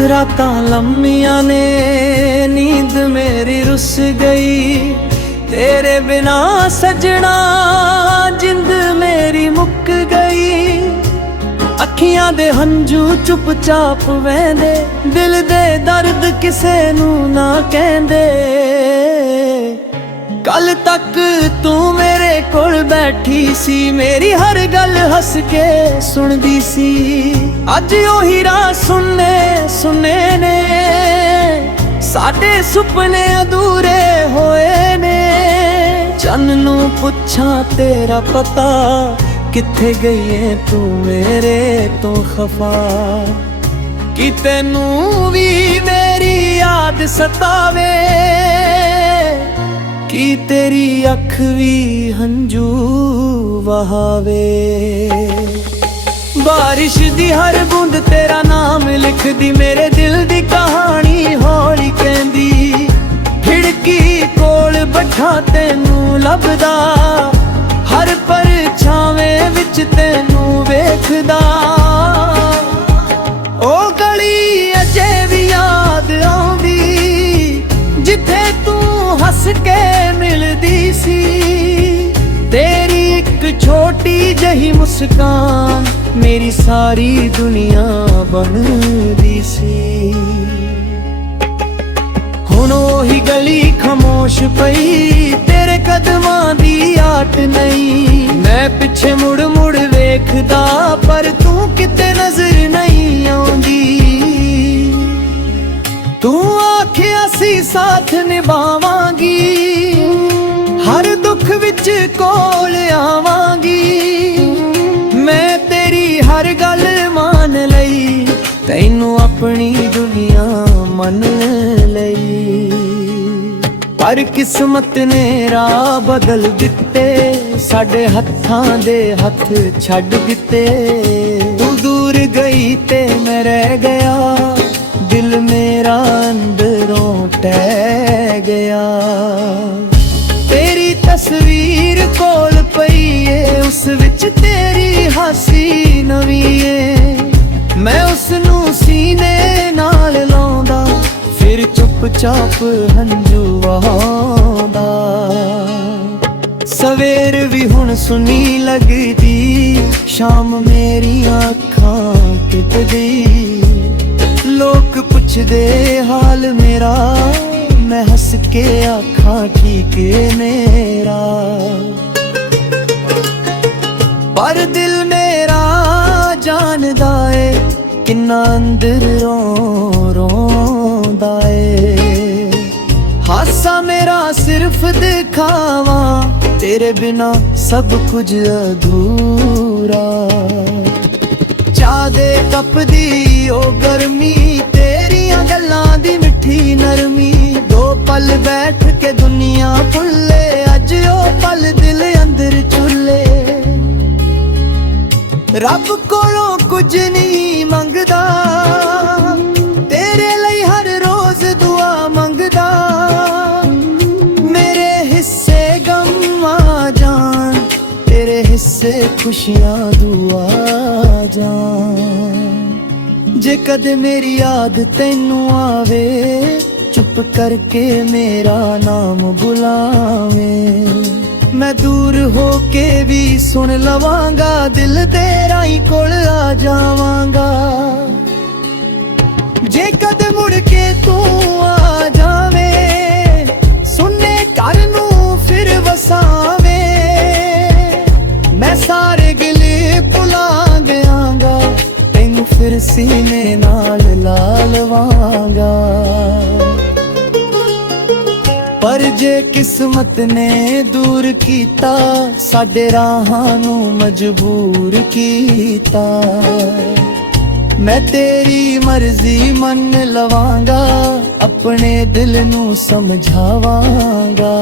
रातां लम्मियां ने नींद मेरी रुस गई, तेरे बिना सजना जिंद मेरी मुक गई। अखियां दे हंझू चुपचाप वहंदे, दिल दे दर्द किसे नू ना कहंदे। कल तक तू मेरे कोल बैठी सी, मेरी हर गल हस के सुनदी सी। अज ओही राह सुनने सुने ने, साडे सुपने अधूरे होए ने। चन्न नू पुछां तेरा पता, किथे गई है तू मेरे तो खफा। कि तैनू भी मेरी याद सतावे, कि तेरी अख भी हंझू वहावे। बारिश दी हर बूंद तेरा नाम लिख दी, मेरे दिल दी कहानी हौली कहंदी। खिड़की कोल बैठा तैनू लभदा, हर परछावें विच तैनू वेखदा। ओ गली अजे भी याद आउंदी, जिथे तू हस के मिलदी सी। तेरी एक छोटी जही मुस्कान मेरी सारी दुनिया बनदी सी। हुण ओही गली खामोश पई, तेरे कदमां दी आट नहीं। मैं पिछे मुड़ मुड़ वेखदा, पर तू किते नजर नहीं आउंदी। तू आखिया सी साथ निभावांगी, हर दुख विच कोल आवांगी। मैं तेरी हर गल मान लई, तैनू अपनी दुनिया मन लई। पर किस्मत ने राह बदल दिते, साडे हत्थां दे हथ छड्ड दिते। तू दूर गई ते मैं रह गया, दिल मेरा अंदरों टह गया। तेरी तस्वीर कोल पई है, उस विच तेरी हासी नवीं है। मैं उसनू सीने नाल लाउंदा, फिर चुपचाप हंझू वहांदा। सवेर भी हुण सुनी लगदी, शाम मेरियां अखां किटदी। लोग पुछदे हाल मेरा, मैं हस के आखां ठीक है मेरा। पर दिल मेरा जानदा है, किन्ना अंदर रोंदा है। हासा मेरा सिर्फ दिखावा, तेरे बिना सब कुछ अधूरा। चाह दे तपदी ओ गर्मी, तेरियां गल्लां दी मिठी नरमी। दो पल बैठ के दुनिया भुल्ले, अज ओ पल दिल अंदर चुले। रब कोलों कुछ नहीं मंगदा, तेरे लई हर रोज दुआ मंगदा। मेरे हिस्से गम आ जान, तेरे हिस्से खुशियां दुआ जान। जे कदे मेरी याद तैनू आवे, चुप करके मेरा नाम बुलावे। मैं दूर होके भी सुन लवांगा, दिल तेरा ही कोल आ जावांगा। जे कद मुड़ के तू आ जावे, सुने घर नू फिर वसावे। मैं सारे गिले भुला गयांगा, तैनू फिर सीने नाल ला लवांगा। पर जे किस्मत ने दूर कीता, साडे राहां नू मजबूर कीता। मैं तेरी मर्जी मन लवांगा, अपने दिल नू समझावांगा।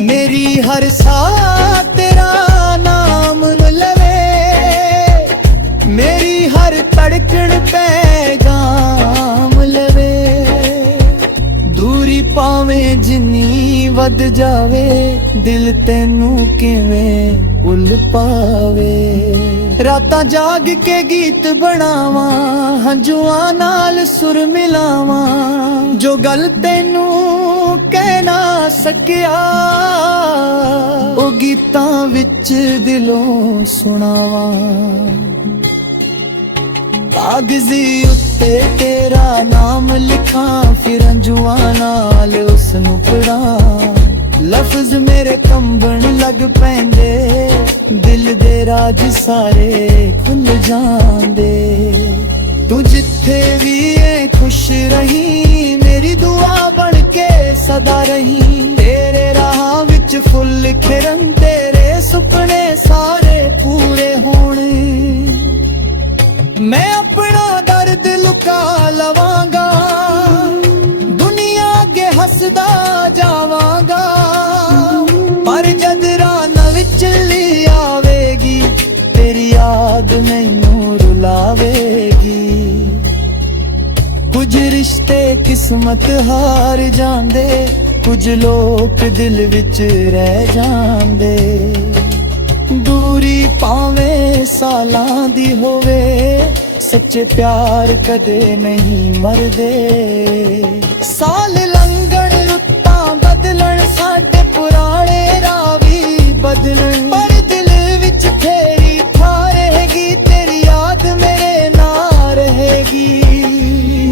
मेरी हर साह तेरा नाम लवे, मेरी हर धड़कन पैगाम लवे। दूरी पावे जिन्नी ਵੱਧ ਜਾਵੇ ਦਿਲ ਤੈਨੂੰ ਕਿਵੇਂ ਭੁੱਲ ਪਾਵੇ। ਰਾਤਾਂ ਜਾਗ ਕੇ ਗੀਤ ਬਣਾਵਾਂ, ਹੰਝੂਆਂ ਨਾਲ ਸੁਰ ਮਿਲਾਵਾਂ, ਜੋ ਗੱਲ ਤੈਨੂੰ ਕਹਿ ਨਾ ਸਕਿਆ ਉਹ ਗੀਤਾਂ ਵਿੱਚ ਦਿਲੋਂ ਸੁਣਾਵਾਂ। ਕਾਗਜ਼ੀ ਉੱਤੇ ਤੇਰਾ ਨਾਮ ਲਿਖਾਂ, ਫਿਰ ਹੰਝੂਆਂ ਨਾਲ ਉਸ ਨੂੰ ਪੜਾਂ। ਲਫ਼ਜ਼ ਮੇਰੇ ਕੰਬਣ ਲੱਗ ਪੈਂਦੇ, ਦਿਲ ਦੇ ਰਾਜ ਸਾਰੇ ਖੁੱਲ ਜਾਂਦੇ। ਤੂੰ ਜਿੱਥੇ ਵੀ ਏ ਖੁਸ਼ ਰਹੀਂ, ਮੇਰੀ ਦੁਆ ਬਣ ਕੇ ਸਦਾ ਰਹੀਂ। ਤੇਰੇ ਰਾਹਾਂ ਵਿੱਚ ਫੁੱਲ ਖਿੜਨ, ਤੇਰੇ ਸੁਪਨੇ ਸਾਰੇ ਪੂਰੇ ਹੋਣ। ਮੈਂ ਆਪਣਾ ਦਰਦ ਲੁਕਾ ਲਵਾਂਗਾ, ਦੁਨੀਆ ਅੱਗੇ ਹੱਸਦਾ ਜਾਵਾਂਗਾ। ਪਰ ਜਦ ਰਾਹ ਵਿੱਚ ਲਈ ਆਵੇਗੀ, ਤੇਰੀ ਯਾਦ ਮੈਨੂੰ ਰੁਲਾਵੇਗੀ। ਕੁਝ ਰਿਸ਼ਤੇ ਕਿਸਮਤ ਹਾਰ ਜਾਂਦੇ, ਕੁਝ ਲੋਕ ਦਿਲ ਵਿੱਚ ਰਹਿ ਜਾਂਦੇ। ਦੂਰੀ ਭਾਵੇਂ ਸਾਲਾਂ ਦੀ ਹੋਵੇ, ਸੱਚੇ ਪਿਆਰ ਕਦੇ ਨਹੀਂ ਮਰਦੇ। ਸਾਲ ਲੰਘਣ ਰੁੱਤਾਂ ਬਦਲਣ, ਸਾਡੇ ਪੁਰਾਣੇ ਰਾਹ ਵੀ ਬਦਲਣ, ਪਰ ਦਿਲ ਵਿੱਚ ਤੇਰੀ ਥਾਂ ਰਹੇਗੀ, ਤੇਰੀ ਯਾਦ ਮੇਰੇ ਨਾਲ ਰਹੇਗੀ।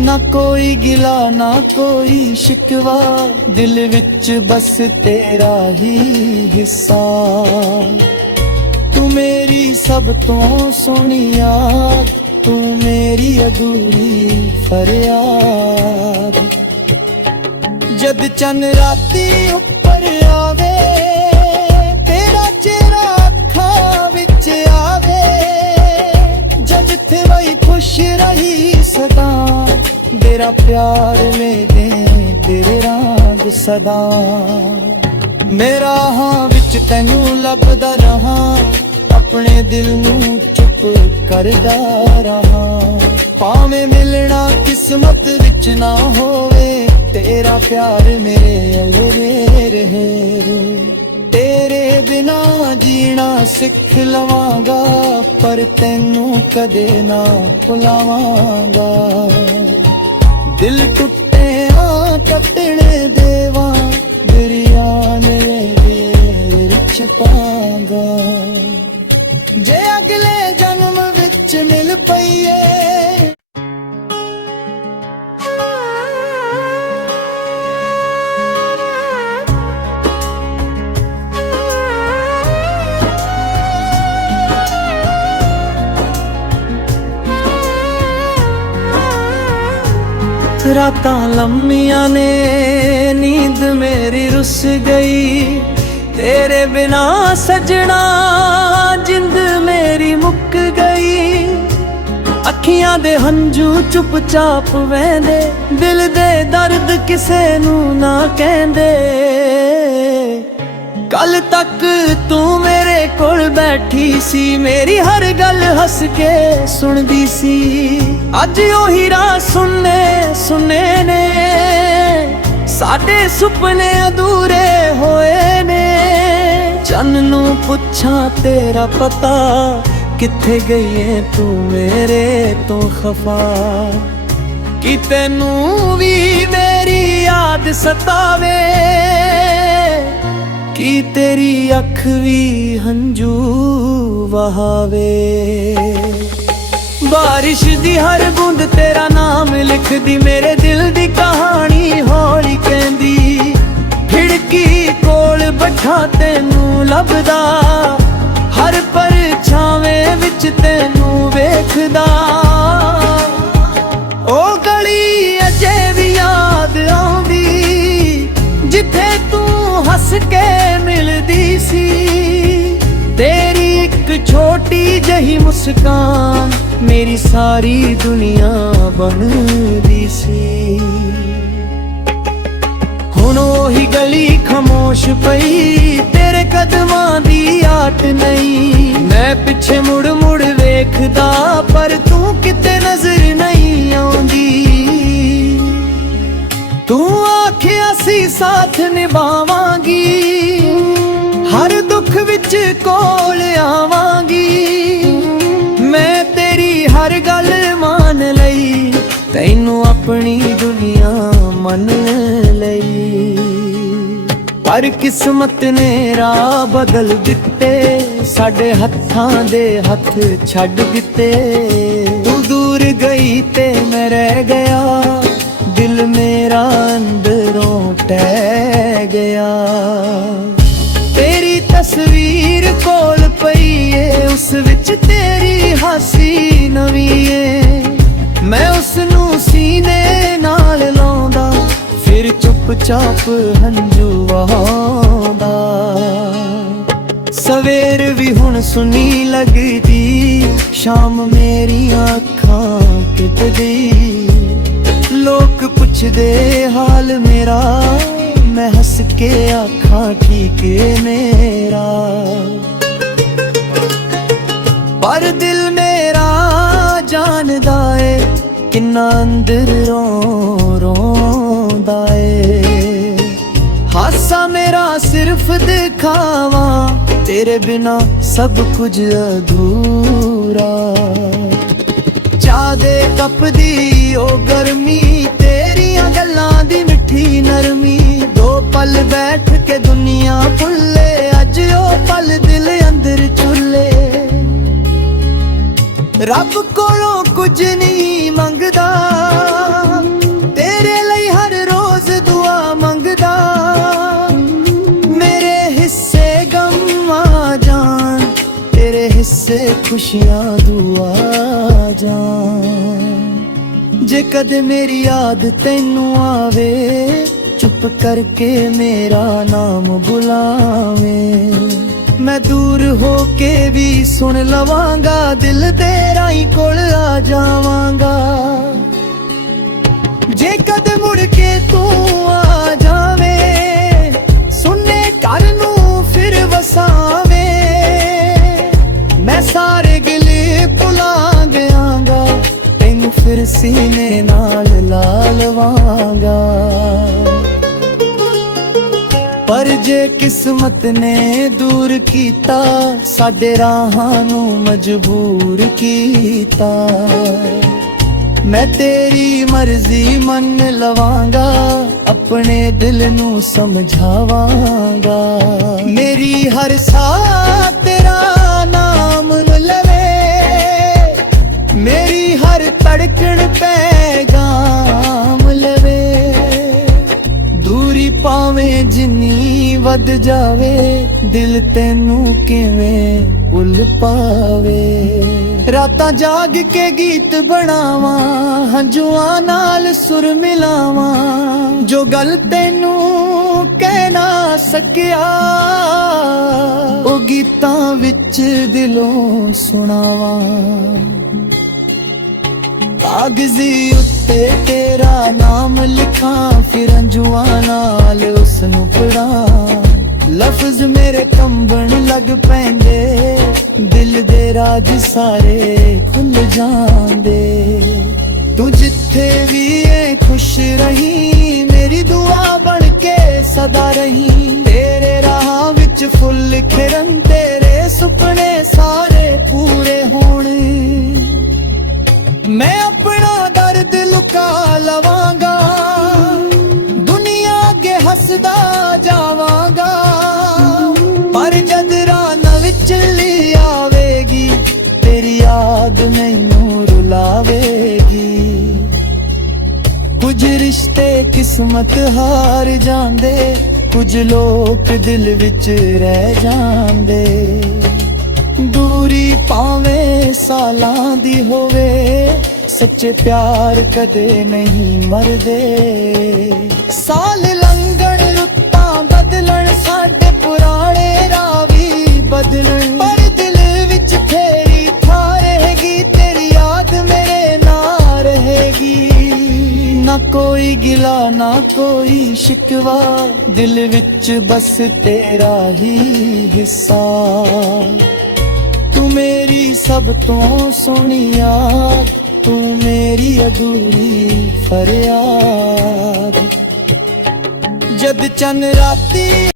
ਨਾ ਕੋਈ ਗਿਲਾ ਨਾ ਕੋਈ ਸ਼ਿਕਵਾ, ਦਿਲ ਵਿੱਚ ਬਸ ਤੇਰਾ ਹੀ ਹਿੱਸਾ। ਤੂੰ ਮੇਰੀ ਸਭ ਤੋਂ ਸੋਹਣੀ ਯਾਦ, ਤੂੰ ਮੇਰੀ ਅਧੂਰੀ ਫਰਿਆਦ। ਜਦ ਚੰਨ ਰਾਤੀ ਉੱਪਰ ਆਵੇ, ਤੇਰਾ ਚਿਹਰਾ ਅੱਖਾਂ ਵਿੱਚ ਆਵੇ। ਜਦ ਜਿੱਥੇ ਵਈ ਖੁਸ਼ ਰਹੀ ਸਦਾ, ਤੇਰਾ ਪਿਆਰ ਮੇਰੇ ਤੇਰੇ ਰੰਗ ਸਦਾ। ਮੇਰਾ ਹਾਂ ਵਿੱਚ ਤੈਨੂੰ ਲੱਭਦਾ ਰਹਾਂ, ਆਪਣੇ ਦਿਲ ਨੂੰ ਚੁੱਪ ਕਰਦਾ ਰਹਾਂ। ਭਾਵੇਂ ਮਿਲਣਾ ਕਿਸਮਤ ਵਿੱਚ ਨਾ ਹੋਵੇ, ਤੇਰਾ ਪਿਆਰ ਮੇਰੇ ਅਲਰੇ ਰਹੇ। ਤੇਰੇ ਬਿਨਾ ਜੀਣਾ ਸਿੱਖ ਲਵਾਂਗਾ, ਪਰ ਤੈਨੂੰ ਕਦੇ ਨਾ ਭੁਲਾਵਾਂਗਾ। ਦਿਲ ਟੁੱਟਿਆ ਕੱਟਣ ਦੇਵਾਂ, ਦਰਿਆ ਨੇ ਵਿੱਚ ਪਾਂਗਾ। ਜੇ ਅਗਲੇ ਜਨਮ ਵਿੱਚ ਮਿਲ ਪਈਏ। ਰਾਤਾਂ ਲੰਮੀਆਂ ਨੇ, ਨੀਂਦ ਮੇਰੀ ਰੁੱਸ ਗਈ। ਤੇਰੇ ਬਿਨਾ ਸਜਣਾ ਜਿੰਦ ਮੇਰੀ ਮੁੱਕ ਗਈ। ਅੱਖੀਆਂ ਦੇ ਹੰਝੂ ਚੁੱਪਚਾਪ ਵਹਿੰਦੇ, ਦਿਲ ਦੇ ਦਰਦ ਕਿਸੇ ਨੂੰ ਨਾ ਕਹਿੰਦੇ। ਕੱਲ ਤੱਕ ਤੂੰ ਮੇਰੇ ਕੋਲ ਬੈਠੀ ਸੀ, ਮੇਰੀ ਹਰ ਗੱਲ ਹੱਸ ਕੇ ਸੁਣਦੀ ਸੀ। ਅੱਜ ਉਹੀ ਰਾਹ ਸੁਣੇ ਸੁਣੇ ਨੇ, ਸਾਡੇ ਸੁਪਨੇ ਅਧੂਰੇ ਹੋਏ ਨੇ। ਚੰਨ ਨੂੰ ਪੁੱਛਾਂ ਤੇਰਾ ਪਤਾ, ਕਿੱਥੇ ਗਈ ਏ ਤੂੰ ਮੇਰੇ ਤੋਂ ਖਫਾ। ਕਿ ਤੈਨੂੰ ਵੀ ਮੇਰੀ ਯਾਦ ਸਤਾਵੇ, ਕਿ ਤੇਰੀ ਅੱਖ ਵੀ ਹੰਝੂ ਵਹਾਵੇ। ਬਾਰਿਸ਼ ਦੀ ਹਰ ਬੂੰਦ ਤੇਰਾ ਨਾਮ ਲਿਖਦੀ, ਮੇਰੇ ਦਿਲ ਦੀ ਕਹਾਣੀ ਹੌਲੀ ਕਹਿੰਦੀ। ਖਿੜਕੀ ਕੋਲ ਬੈਠਾ ਤੈਨੂੰ ਲੱਭਦਾ, ਹਰ ਪਰਛਾਵੇਂ ਵਿੱਚ ਤੈਨੂੰ ਵੇਖਦਾ। ਉਹ ਗਲੀ ਅਜੇ ਵੀ ਯਾਦ ਆਉਂਦੀ, ਜਿੱਥੇ ਤੂੰ ਹੱਸ ਕੇ ਮਿਲਦੀ ਸੀ। ਤੇਰੀ ਇੱਕ ਛੋਟੀ ਜਿਹੀ ਮੁਸਕਾਨ ਮੇਰੀ ਸਾਰੀ ਦੁਨੀਆ ਬਣਦੀ ਸੀ। ਹੁਣ ਉਹੀ ਗਲੀ ਖਾਮੋਸ਼ ਪਈ, ਤੇਰੇ ਕਦਮਾਂ ਦੀ ਆਟ ਨਹੀਂ। ਮੈਂ ਪਿੱਛੇ ਮੁੜ ਮੁੜ ਵੇਖਦਾ, ਪਰ ਤੂੰ ਕਿਤੇ ਨਜ਼ਰ ਨਹੀਂ ਆਉਂਦੀ। ਤੂੰ ਆਖਿਆ ਸੀ ਸਾਥ ਨਿਭਾਵਾਂਗੀ, ਪਰ ਕਿਸਮਤ ਨੇ ਰਾਹ ਬਦਲ ਦਿੱਤੇ, ਸਾਡੇ ਹੱਥਾਂ ਦੇ ਹੱਥ ਛੱਡ ਦਿੱਤੇ। ਤੂੰ ਦੂਰ ਗਈ ਤੇ ਮੈਂ ਰਹਿ ਗਿਆ, ਦਿਲ ਮੇਰਾ ਅੰਦਰੋਂ ਟਹਿ ਗਿਆ। ਤੇਰੀ ਤਸਵੀਰ ਕੋਲ ਪਈ ਏ, ਉਸ ਵਿੱਚ ਤੇਰੀ ਹਾਸੀ ਨਵੀਂ ਏ। ਮੈਂ ਉਸ ਨੂੰ ਸੀਨੇ ਨਾਲ ਲਾਉਂਦਾ, ਫਿਰ ਚੁੱਪ-ਚਾਪ ਹੰਝੂ ਵਹਾਉਂਦਾ। ਸਵੇਰ ਵੀ ਹੁਣ ਸੁਨੀ ਲੱਗਦੀ, ਸ਼ਾਮ ਮੇਰੀਆਂ ਅੱਖਾਂ ਪਿੱਟਦੀ। ਲੋਕ ਪੁੱਛਦੇ ਹਾਲ ਮੇਰਾ, ਮੈਂ ਹੱਸ ਕੇ ਆਖਾਂ ਠੀਕ ਏ ਮੇਰਾ। ਪਰ ਦਿਲ ਮੇਰਾ ਜਾਣਦਾ ਏ, ਕਿੰਨਾ ਅੰਦਰ ਰੋਂਦਾ ਏ। ਹਾਸਾ ਮੇਰਾ ਸਿਰਫ ਦਿਖਾਵਾ, ਤੇਰੇ ਬਿਨਾ ਸਭ ਕੁਝ ਅਧੂਰਾ। ਚਾਹ ਦੇ ਕੱਪ ਦੀ ਉਹ ਗਰਮੀ, ਤੇਰੀਆਂ ਗੱਲਾਂ ਦੀ ਮਿੱਠੀ ਨਰਮੀ। ਦੋ ਪਲ ਬੈਠ ਕੇ ਦੁਨੀਆ ਭੁੱਲੇ, ਅੱਜ ਉਹ ਪਲ ਦਿਲ ਅੰਦਰ ਝੁੱਲੇ। ਰੱਬ ਕੋਲੋਂ ਕੁਝ ਨਹੀਂ ਮੰਗਦਾ, ਤੇਰੇ ਲਈ ਹਰ ਰੋਜ਼ ਦੁਆ ਮੰਗਦਾ। ਮੇਰੇ ਹਿੱਸੇ ਗਮ ਆ ਜਾਣ, ਤੇਰੇ ਹਿੱਸੇ ਖੁਸ਼ੀਆਂ ਦੁਆ ਜਾਣ। ਜੇ ਕਦੇ ਮੇਰੀ ਯਾਦ ਤੈਨੂੰ ਆਵੇ, ਚੁੱਪ ਕਰਕੇ ਮੇਰਾ ਨਾਮ ਬੁਲਾਵੇਂ। ਮੈਂ ਦੂਰ ਹੋ ਕੇ ਵੀ ਸੁਣ ਲਵਾਂਗਾ, ਦਿਲ ਤੇਰਾ ਹੀ ਕੋਲ ਆ ਜਾਵਾਂਗਾ। ਜੇ ਕਦੇ ਮੁੜ ਕੇ ਤੂੰ ਆ ਜਾਵੇਂ, ਸੁਣੇ ਘਰ ਨੂੰ ਫਿਰ ਵਸਾਵੇਂ। ਮੈਂ ਸਾਰੇ ਗਿਲੇ ਭੁਲਾ ਗਿਆਂਗਾ, ਤੈਨੂੰ ਫਿਰ ਸੀਨੇ ਨਾਲ ਲਾ ਲਵਾਂਗਾ। ਪਰ ਜੇ ਕਿਸਮਤ ਨੇ ਦੂਰ ਕੀਤਾ, ਸਾਡੇ ਰਾਹਾਂ ਨੂੰ ਮਜਬੂਰ ਕੀਤਾ। ਮੈਂ ਤੇਰੀ ਮਰਜ਼ੀ ਮੰਨ ਲਵਾਂਗਾ, ਆਪਣੇ ਦਿਲ ਨੂੰ ਸਮਝਾਵਾਂਗਾ। ਮੇਰੀ ਹਰ ਸਾਹ ਤੇਰਾ ਨਾਮ ਲਵੇ, ਮੇਰੀ ਹਰ ਧੜਕਣ ਪੈਗਾਮ ਲਵੇ। ਦੂਰੀ ਭਾਵੇਂ ਜਿੰਨੀ ਵੱਧ ਜਾਵੇ, ਦਿਲ ਤੈਨੂੰ ਕਿਵੇਂ ਭੁੱਲ ਪਾਵੇ। ਰਾਤਾਂ ਜਾਗ ਕੇ ਗੀਤ ਬਣਾਵਾਂ, ਹੰਝੂਆਂ ਨਾਲ ਸੁਰ ਮਿਲਾਵਾਂ। ਜੋ ਗੱਲ ਤੈਨੂੰ ਕਹਿ ਨਾ ਸਕਿਆ, ਉਹ ਗੀਤਾਂ ਵਿੱਚ ਦਿਲੋਂ ਸੁਣਾਵਾਂ। ਕਾਗਜ਼ੀ ਉੱਤੇ ਤੇਰਾ ਨਾਮ ਲਿਖਾਂ, ਫਿਰ ਹੰਝੂਆਂ ਨਾਲ ਉਸ ਨੂੰ ਪੜਾਂ। ਲਫ਼ਜ਼ ਮੇਰੇ ਕੰਬਣ ਲੱਗ ਪੈਂਦੇ, ਦਿਲ ਦੇ ਰਾਜ ਸਾਰੇ ਖੁੱਲ ਜਾਂਦੇ। ਤੂੰ ਜਿੱਥੇ ਵੀ ਏ ਖੁਸ਼ ਰਹੀਂ, ਮੇਰੀ ਦੁਆ ਬਣ ਕੇ ਸਦਾ ਰਹੀਂ। ਤੇਰੇ ਰਾਹਾਂ ਵਿੱਚ ਫੁੱਲ ਖਿੜਨ, ਤੇਰੇ ਸੁਪਨੇ ਸਾਰੇ ਪੂਰੇ ਹੋਣ। ਮੈਂ ਆਪਣਾ ਦਰਦ ਲੁਕਾ ਲਵਾਂਗਾ, ਦੁਨੀਆ ਅੱਗੇ ਹੱਸਦਾ ਜਾਵਾਂਗਾ। ਪਰ ਜਦ ਰਾਹ ਵਿੱਚ ਲਈ ਆਵੇਗੀ, ਤੇਰੀ ਯਾਦ ਮੈਨੂੰ ਰੁਲਾਵੇਗੀ। ਕੁਝ ਰਿਸ਼ਤੇ ਕਿਸਮਤ ਹਾਰ ਜਾਂਦੇ, ਕੁਝ ਲੋਕ ਦਿਲ ਵਿੱਚ ਰਹਿ ਜਾਂਦੇ। ਦੂਰੀ ਭਾਵੇਂ ਸਾਲਾਂ ਦੀ ਹੋਵੇ, ਸੱਚੇ ਪਿਆਰ ਕਦੇ ਨਹੀਂ ਮਰਦੇ। ਸਾਲ ਲੰਘਣ, ਰੁੱਤਾਂ ਬਦਲਣ, ਸਾਡੇ ਪੁਰਾਣੇ ਰਾਹ ਵੀ ਬਦਲਣ। ਪਰ ਦਿਲ ਵਿੱਚ ਤੇਰੀ ਥਾਂ ਰਹੇਗੀ, ਤੇਰੀ ਯਾਦ ਮੇਰੇ ਨਾਲ ਰਹੇਗੀ। ਨਾ ਕੋਈ ਗਿਲਾ ਨਾ ਕੋਈ ਸ਼ਿਕਵਾ, ਦਿਲ ਵਿੱਚ ਬਸ ਤੇਰਾ ਹੀ ਹਿੱਸਾ। ਤੂੰ ਮੇਰੀ ਸਭ ਤੋਂ ਸੋਹਣੀ ਯਾਦ, ਤੂੰ ਮੇਰੀ ਅਧੂਰੀ ਫਰਿਆਦ। ਜਦ ਚੰਨ ਰਾਤੀ